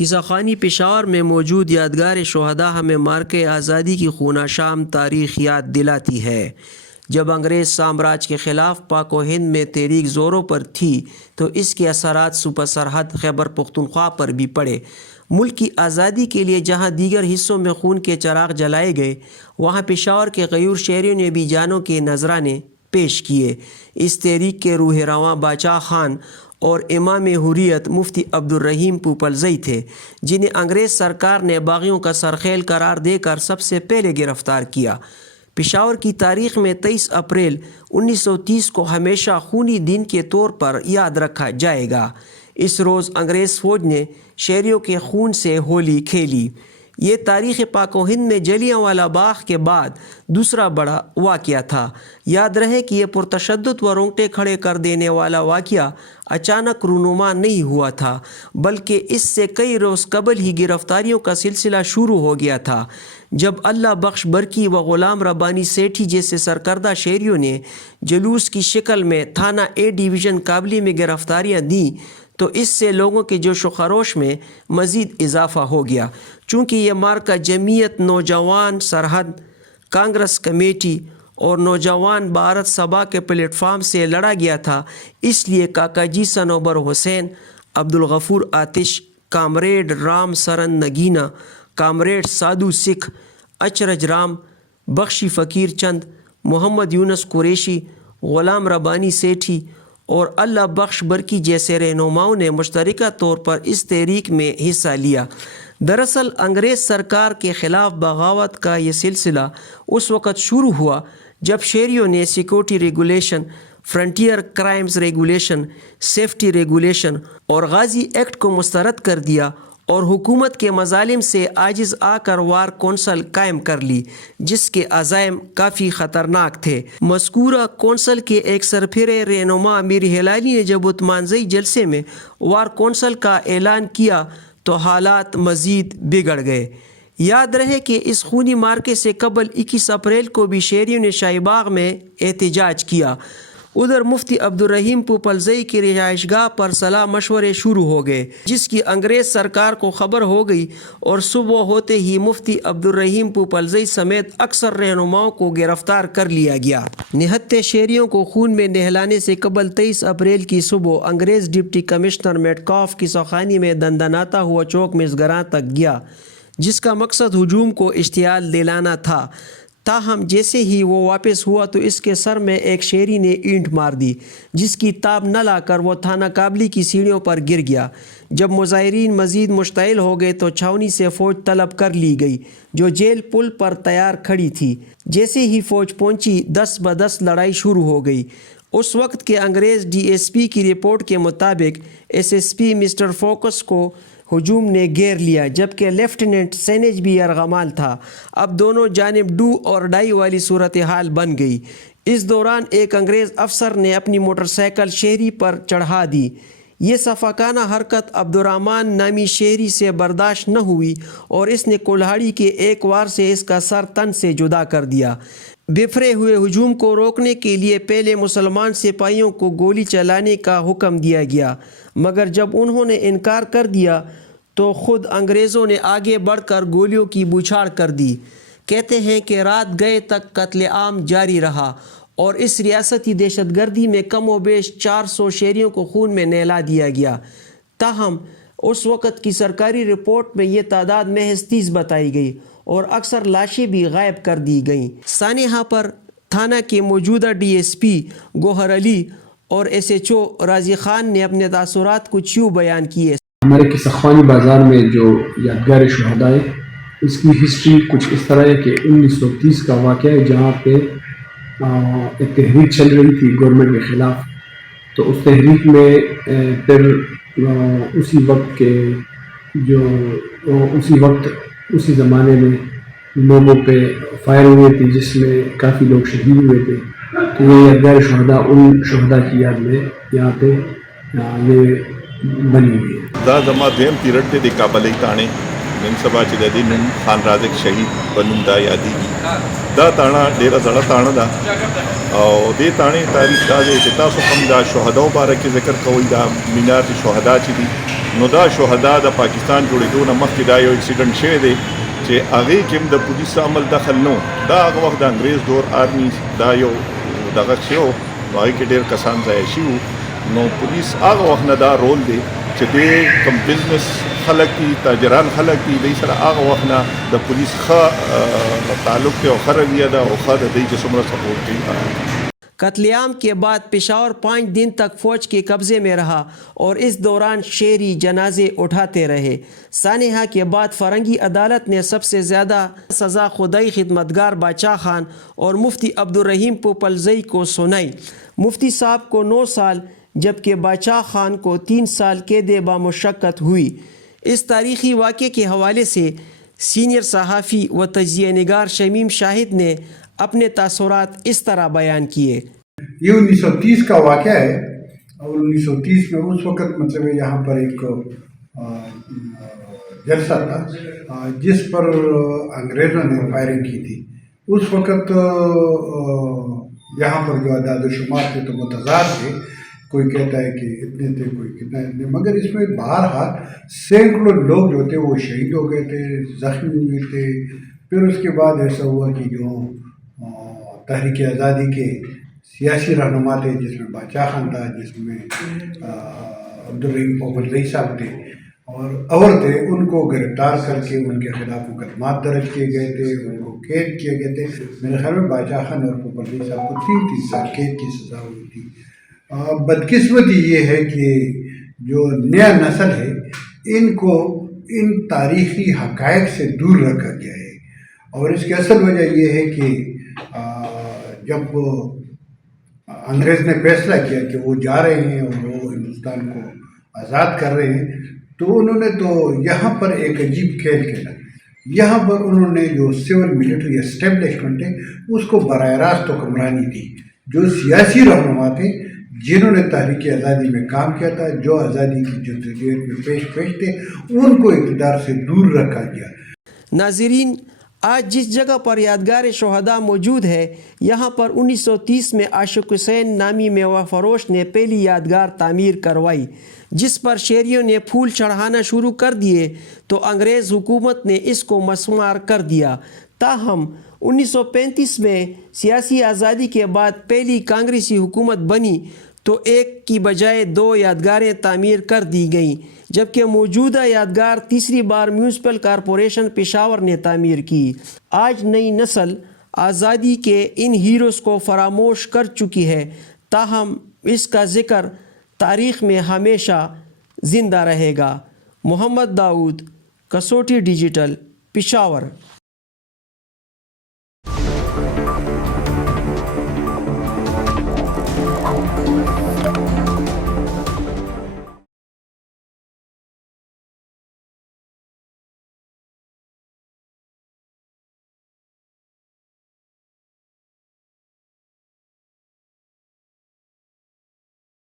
قصہ خوانی پشاور میں موجود یادگار شہداء ہمیں مارکے آزادی کی خوناشام تاریخ یاد دلاتی ہے۔ جب انگریز سامراج کے خلاف پاک و ہند میں تحریک زوروں پر تھی تو اس کے اثرات صوبہ سرحد خیبر پختونخوا پر بھی پڑے۔ ملک کی آزادی کے لیے جہاں دیگر حصوں میں خون کے چراغ جلائے گئے، وہاں پشاور کے غیور شہریوں نے بھی جانوں کے نذرانے پیش کیے۔ اس تحریک کے روح رواں باچا خان اور امام حریت مفتی عبدالرحیم پوپلزئی تھے، جنہیں انگریز سرکار نے باغیوں کا سرخیل قرار دے کر سب سے پہلے گرفتار کیا۔ پشاور کی تاریخ میں 23 اپریل 1930 کو ہمیشہ خونی دن کے طور پر یاد رکھا جائے گا۔ اس روز انگریز فوج نے شہریوں کے خون سے ہولی کھیلی۔ یہ تاریخ پاک و ہند میں جلیانوالہ باغ کے بعد دوسرا بڑا واقعہ تھا۔ یاد رہے کہ یہ پرتشدد و رونگٹے کھڑے کر دینے والا واقعہ اچانک رونما نہیں ہوا تھا، بلکہ اس سے کئی روز قبل ہی گرفتاریوں کا سلسلہ شروع ہو گیا تھا، جب اللہ بخش برکی و غلام ربانی سیٹھی جیسے سرکردہ شہریوں نے جلوس کی شکل میں تھانہ اے ڈویژن کابلی میں گرفتاریاں دیں تو اس سے لوگوں کے جوش و خروش میں مزید اضافہ ہو گیا۔ چونکہ یہ مارکا جمعیت نوجوان سرحد، کانگریس کمیٹی اور نوجوان بھارت سبھا کے پلیٹ فارم سے لڑا گیا تھا، اس لیے کاکا جی سنوبر حسین، عبدالغفور آتش، کامریڈ رام سرن نگینا، کامریڈ سادھو سکھ، اچرج رام، بخشی فقیر چند، محمد یونس قریشی، غلام ربانی سیٹھی اور اللہ بخش برکی جیسے رہنماؤں نے مشترکہ طور پر اس تحریک میں حصہ لیا۔ دراصل انگریز سرکار کے خلاف بغاوت کا یہ سلسلہ اس وقت شروع ہوا جب شہریوں نے security regulation, frontier crimes regulation, safety regulation اور غازی ایکٹ کو مسترد کر دیا اور حکومت کے مظالم سے عاجز آ کر وار کونسل قائم کر لی، جس کے عزائم کافی خطرناک تھے۔ مذکورہ کونسل کے ایک سرفرے رہنما میر ہلالی نے جب عثمانزئی جلسے میں وار کونسل کا اعلان کیا تو حالات مزید بگڑ گئے۔ یاد رہے کہ اس خونی مارکے سے قبل 21 اپریل کو بھی شہریوں نے شاہی باغ میں احتجاج کیا۔ ادھر مفتی عبدالرحیم پوپلزئی کی رہائش گاہ پر صلاح مشورے شروع ہو گئے، جس کی انگریز سرکار کو خبر ہو گئی اور صبح ہوتے ہی مفتی عبدالرحیم پوپلزئی سمیت اکثر رہنماؤں کو گرفتار کر لیا گیا۔ نہتے شہریوں کو خون میں نہلانے سے قبل 23 اپریل کی صبح انگریز ڈپٹی کمشنر میٹکاف کی سخانی میں دندناتا ہوا چوک میزگراں تک گیا، جس کا مقصد ہجوم کو اشتعال دلانا تھا۔ تاہم جیسے ہی وہ واپس ہوا تو اس کے سر میں ایک شہری نے اینٹ مار دی، جس کی تاب نہ لا کر وہ تھانہ کابلی کی سیڑھیوں پر گر گیا۔ جب مظاہرین مزید مشتعل ہو گئے تو چھاؤنی سے فوج طلب کر لی گئی، جو جیل پل پر تیار کھڑی تھی۔ جیسے ہی فوج پہنچی 10 بدس لڑائی شروع ہو گئی۔ اس وقت کے انگریز ڈی ایس پی کی رپورٹ کے مطابق S S P mister Fox کو ہجوم نے گھیر لیا، جبکہ لیفٹیننٹ سینج بھی یرغمال تھا۔ اب دونوں جانب ڈو اور ڈائی والی صورتحال بن گئی۔ اس دوران ایک انگریز افسر نے اپنی موٹر سائیکل شہری پر چڑھا دی۔ یہ صفاقانہ حرکت عبدالرحمن نامی شہری سے برداشت نہ ہوئی اور اس نے کلہاڑی کے ایک وار سے اس کا سر تن سے جدا کر دیا۔ بفرے ہوئے ہجوم کو روکنے کے لیے پہلے مسلمان سپاہیوں کو گولی چلانے کا حکم دیا گیا، مگر جب انہوں نے انکار کر دیا تو خود انگریزوں نے آگے بڑھ کر گولیوں کی بوچھاڑ کر دی۔ کہتے ہیں کہ رات گئے تک قتل عام جاری رہا اور اس ریاستی دہشت گردی میں کم و بیش 400 شہریوں کو خون میں نہلا دیا گیا۔ تاہم اس وقت کی سرکاری رپورٹ میں یہ تعداد محض 30 بتائی گئی اور اکثر لاشیں بھی غائب کر دی گئیں۔ سانحہ پر تھانہ کے موجودہ ڈی ایس پی گوہر علی اور ایس ایچ او راضی خان نے اپنے تاثرات کچھ یوں بیان کیے۔ ہمارے قصہ خوانی بازار میں جو یادگار شہداء ہے، اس کی ہسٹری کچھ اس طرح ہے کہ 1930 کا واقعہ ہے، جہاں پہ ایک تحریک چل رہی تھی گورنمنٹ کے خلاف۔ تو اس تحریک میں پھر اسی اسی زمانے میں لوگوں پہ فائر ہوئے تھے، جس میں کافی لوگ شہید ہوئے تھے۔ تو یہ یادگار شہداء ان شہداء کی یاد میں یہاں پہ یہ بنی ہوئی ہے۔ دا زما دویم پیریڈ دی کابلی تانے نن سبا چې د نن خان رازق شهید په نوم دا یادېږي۔ دا تاڼه ډېره زړه تاڼه ده او دې تاڼې تاریخ دا دی چې تاسو هم دا شهداو باره کې ذکر کوئ دا مینار چې شهدا چې دي نو دا شهدا د پاکستان جوړېدو نه مخکې دا یو اکسیډنټ شوی دی چې هغې کې هم د پولیس عمل دخل نه دا هغه وخت د انګریز دور آرمي دا یو دغه شی و نو هغې کې ډېر کسان ځایه شوي نو پولیس هغه وخت نه دا رول دی چې دې کوم بزنس خلک دي تاجران خلک دي دوی سره هغه وخت نه د پولیس ښه تعلق دی او ښه رویه ده او ښه د دوی چې څومره سپورټ کوي. قتل عام کے بعد پشاور 5 دن تک فوج کے قبضے میں رہا اور اس دوران شہری جنازے اٹھاتے رہے. سانحہ کے بعد فرنگی عدالت نے سب سے زیادہ سزا خدائی خدمتگار باچا خان اور مفتی عبدالرحیم پوپلزئی کو سنائی. مفتی صاحب کو 9 سال جبکہ باچا خان کو 3 سال قید بامشقت ہوئی. اس تاریخی واقعے کے حوالے سے سینئر صحافی و تجزیہ نگار شمیم شاہد نے اپنے تاثرات اس طرح بیان کیے. یہ 1930 کا واقعہ ہے اور 1930 میں اس وقت مطلب یہاں پر ایک جلسہ تھا جس پر انگریزوں نے فائرنگ کی تھی. اس وقت یہاں پر جو اعداد و شمار تھے تو متضاد تھے, کوئی کہتا ہے کہ اتنے تھے کوئی کتنا اتنے, مگر اس میں بہرحال سینکڑوں لوگ جو تھے وہ شہید ہو گئے تھے, زخمی ہوئے تھے. پھر اس کے بعد ایسا ہوا کہ جو تحریک آزادی کے سیاسی رہنما تھے جس میں باچا خان تھا, جس میں عبدالرحیم پوپلزئی صاحب تھے اور تھے, ان کو گرفتار کر کے ان کے خلاف مقدمات درج کیے گئے تھے, ان کو قید کیے گئے تھے. میرے خیال میں باچا خان اور پوپلزئی صاحب کو 3 سال قید کی سزا ہوئی تھی. بدقسمتی یہ ہے کہ جو نیا نسل ہے ان کو ان تاریخی حقائق سے دور رکھا گیا ہے, اور اس کی اصل وجہ یہ ہے کہ جب انگریز نے فیصلہ کیا کہ وہ جا رہے ہیں اور وہ ہندوستان کو آزاد کر رہے ہیں تو انہوں نے تو یہاں پر ایک عجیب کھیل کھیلا. یہاں پر انہوں نے جو سول ملٹری اسٹیبلشمنٹ ہے اس کو براہ راست حکمرانی دی. جو سیاسی رہنما تھے جنہوں نے تحریک آزادی میں کام کیا تھا, جو آزادی کی جدوجہد میں پیش تھے, ان کو اقتدار سے دور رکھا گیا. ناظرین, آج جس جگہ پر یادگار شہداء موجود ہے یہاں پر 1930 میں عاشق حسین نامی میوہ فروش نے پہلی یادگار تعمیر کروائی, جس پر شہریوں نے پھول چڑھانا شروع کر دیے تو انگریز حکومت نے اس کو مسمار کر دیا. تاہم 1935 میں سیاسی آزادی کے بعد پہلی کانگریسی حکومت بنی تو ایک کی بجائے 2 یادگاریں تعمیر کر دی گئیں, جبکہ موجودہ یادگار تیسری بار میونسپل کارپوریشن پشاور نے تعمیر کی. آج نئی نسل آزادی کے ان ہیروز کو فراموش کر چکی ہے, تاہم اس کا ذکر تاریخ میں ہمیشہ زندہ رہے گا. محمد داؤد, کسوٹی ڈیجیٹل, پشاور.